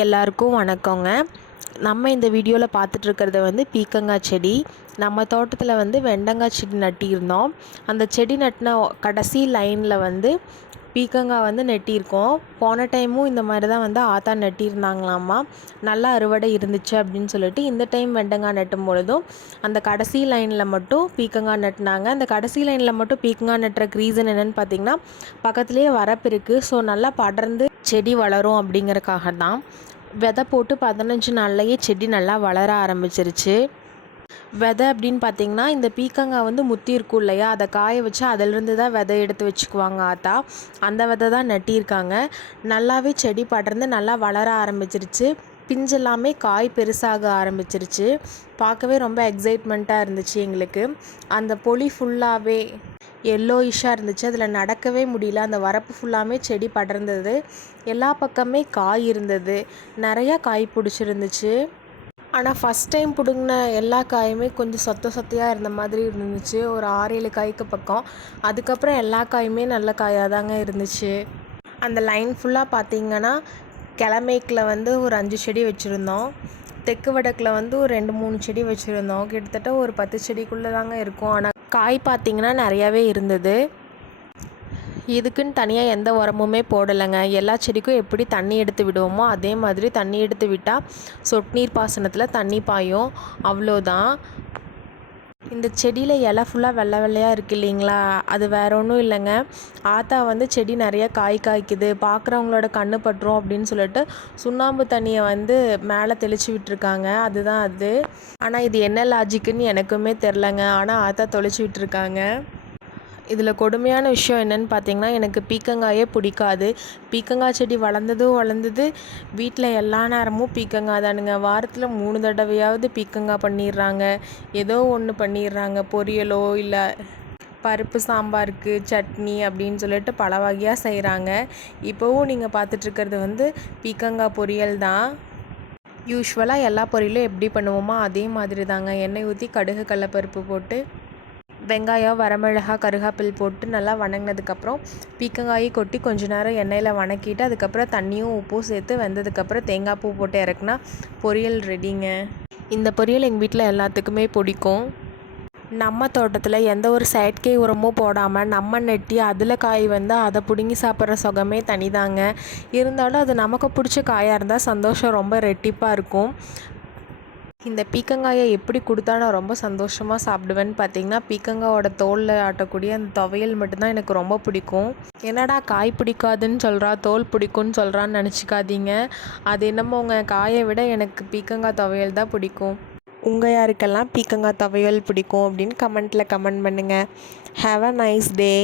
எல்லாருக்கும் வணக்கங்க. நம்ம இந்த வீடியோவில் பார்த்துட்ருக்கிறது வந்து பீக்கங்காய் செடி. நம்ம தோட்டத்தில் வந்து வெண்டங்காய் செடி நட்டியிருந்தோம். அந்த செடி நட்டின கடைசி லைனில் வந்து பீக்கங்காய் வந்து நட்டியிருக்கோம். போன டைமும் இந்த மாதிரி தான் வந்து ஆத்தா நட்டியிருந்தாங்களாம்மா. நல்லா அறுவடை இருந்துச்சு அப்படின்னு சொல்லிட்டு இந்த டைம் வெண்டங்காய் நட்டும் பொழுதும் அந்த கடைசி லைனில் மட்டும் பீக்கங்காய் நட்டினாங்க. அந்த கடைசி லைனில் மட்டும் பீக்கங்காய் நட்டுறக்கு ரீசன் என்னென்னு பார்த்திங்கன்னா, பக்கத்துலேயே வரப்பு இருக்குது. ஸோ நல்லா படர்ந்து செடி வளரும் அப்படிங்கிறக்காக தான். விதை போட்டு 15 நாள்லையே செடி நல்லா வளர ஆரம்பிச்சிருச்சு. விதை அப்படின்னு பார்த்திங்கன்னா, இந்த பீக்கங்காய் வந்து முத்தி இருக்கும் இல்லையா, அதை காய வச்சு அதிலிருந்து தான் விதை எடுத்து வச்சுக்குவாங்க ஆத்தா. அந்த விதை தான் நட்டியிருக்காங்க. நல்லாவே செடி படர்ந்து நல்லா வளர ஆரம்பிச்சிருச்சு. பிஞ்செல்லாமே காய் பெருசாக ஆரம்பிச்சிருச்சு. பார்க்கவே ரொம்ப எக்ஸைட்மெண்ட்டாக இருந்துச்சு எங்களுக்கு. அந்த பொலி ஃபுல்லாகவே எல்லோயிஷாக இருந்துச்சு. அதில் நடக்கவே முடியல. அந்த வரப்பு ஃபுல்லாமே செடி படர்ந்தது. எல்லா பக்கமே காய் இருந்தது. நிறையா காய் பிடிச்சிருந்துச்சு. ஆனால் ஃபஸ்ட் டைம் பிடுங்கின எல்லா காயுமே கொஞ்சம் சொத்தையாக இருந்த மாதிரி இருந்துச்சு. ஒரு 6-7 காய்க்கு பக்கம். அதுக்கப்புறம் எல்லா காயுமே நல்ல காயாக தாங்க இருந்துச்சு. அந்த லைன் ஃபுல்லாக பார்த்திங்கன்னா, கிழமைக்கில் வந்து ஒரு 5 செடி வச்சுருந்தோம். தெற்கு வடக்கில் வந்து ஒரு 2-3 செடி வச்சுருந்தோம். கிட்டத்தட்ட ஒரு 10 செடிக்குள்ளே தாங்க இருக்கும். ஆனால் காய் பார்த்திங்கன்னா நிறையாவே இருந்தது. இதுக்குன்னு தனியாக எந்த உரமுமே போடலைங்க. எல்லா செடிக்கும் எப்படி தண்ணி எடுத்து விடுவோமோ அதே மாதிரி தண்ணி எடுத்து விட்டால் சொட்டு நீர் பாசனத்தில் தண்ணி பாயும், அவ்வளோதான். இந்த செடியில் இலை ஃபுல்லாக வெள்ளை வெள்ளையாக இருக்குது இல்லைங்களா, அது வேறு ஒன்றும் இல்லைங்க. ஆத்தா வந்து செடி நிறையா காய்க்குது, பார்க்குறவங்களோட கண்ணு பட்டுரும் அப்படின்னு சொல்லிட்டு சுண்ணாம்பு தண்ணியை வந்து மேலே தெளித்து விட்டுருக்காங்க. அதுதான் அது. ஆனால் இது என்ன லாஜிக்குன்னு எனக்குமே தெரிலங்க. ஆனால் ஆத்தா தெளித்து விட்டுருக்காங்க. இதில் கொடுமையான விஷயம் என்னென்னு பார்த்திங்கன்னா, எனக்கு பீக்கங்காயே பிடிக்காது. பீக்கங்காய் செடி வளர்ந்தது. வீட்டில் எல்லா நேரமும் பீக்கங்காய் தானுங்க. வாரத்தில் 3 தடவையாவது பீக்கங்காய் பண்ணிடுறாங்க. ஏதோ ஒன்று பண்ணிடுறாங்க. பொரியலோ இல்லை பருப்பு சாம்பாருக்கு சட்னி அப்படின்னு சொல்லிட்டு பல வகையாக செய்கிறாங்க. இப்போவும் நீங்கள் பார்த்துட்ருக்கிறது வந்து பீக்கங்காய் பொரியல் தான். யூஸ்வலாக எல்லா பொரியலும் எப்படி பண்ணுவோமோ அதே மாதிரி தாங்க. எண்ணெய் ஊற்றி கடுகு கடலப்பருப்பு போட்டு வெங்காயம், வரமிளகாய், கருகாப்பில் போட்டு நல்லா வணங்கினதுக்கப்புறம் பீக்கங்காயை கொட்டி கொஞ்ச நேரம் எண்ணெயில் வணக்கிட்டு அதுக்கப்புறம் தண்ணியும் உப்பும் சேர்த்து வெந்ததுக்கப்புறம் தேங்காய் பூ போட்டு இறக்குனா பொரியல் ரெடிங்க. இந்த பொரியல் எங்கள் வீட்டில் எல்லாத்துக்குமே பிடிக்கும். நம்ம தோட்டத்தில் எந்த ஒரு செயற்கை உரமும் போடாமல் நம்ம நெட்டி அதில் காய் வந்து அதை பிடுங்கி சாப்பிட்ற சுகமே தனிதாங்க. இருந்தாலும் அது நமக்கு பிடிச்ச காயாக இருந்தால் சந்தோஷம் ரொம்ப ரெட்டிப்பாக இருக்கும். இந்த பீக்கங்காயை எப்படி கொடுத்தா நான் ரொம்ப சந்தோஷமாக சாப்பிடுவேன்னு பார்த்தீங்கன்னா, பீக்கங்காயோட தோலில் ஆட்டக்கூடிய அந்த துவையல் மட்டும்தான் எனக்கு ரொம்ப பிடிக்கும். என்னடா காய் பிடிக்காதுன்னு சொல்கிறா, தோல் பிடிக்கும்னு சொல்கிறான்னு நினச்சிக்காதீங்க. அது என்னமோங்க, காயை விட எனக்கு பீக்கங்காய் துவையல் தான் பிடிக்கும். உங்கள் யாருக்கெல்லாம் பீக்கங்காய் துவையல் பிடிக்கும் அப்படின்னு கமெண்ட் பண்ணுங்கள். Have a nice day.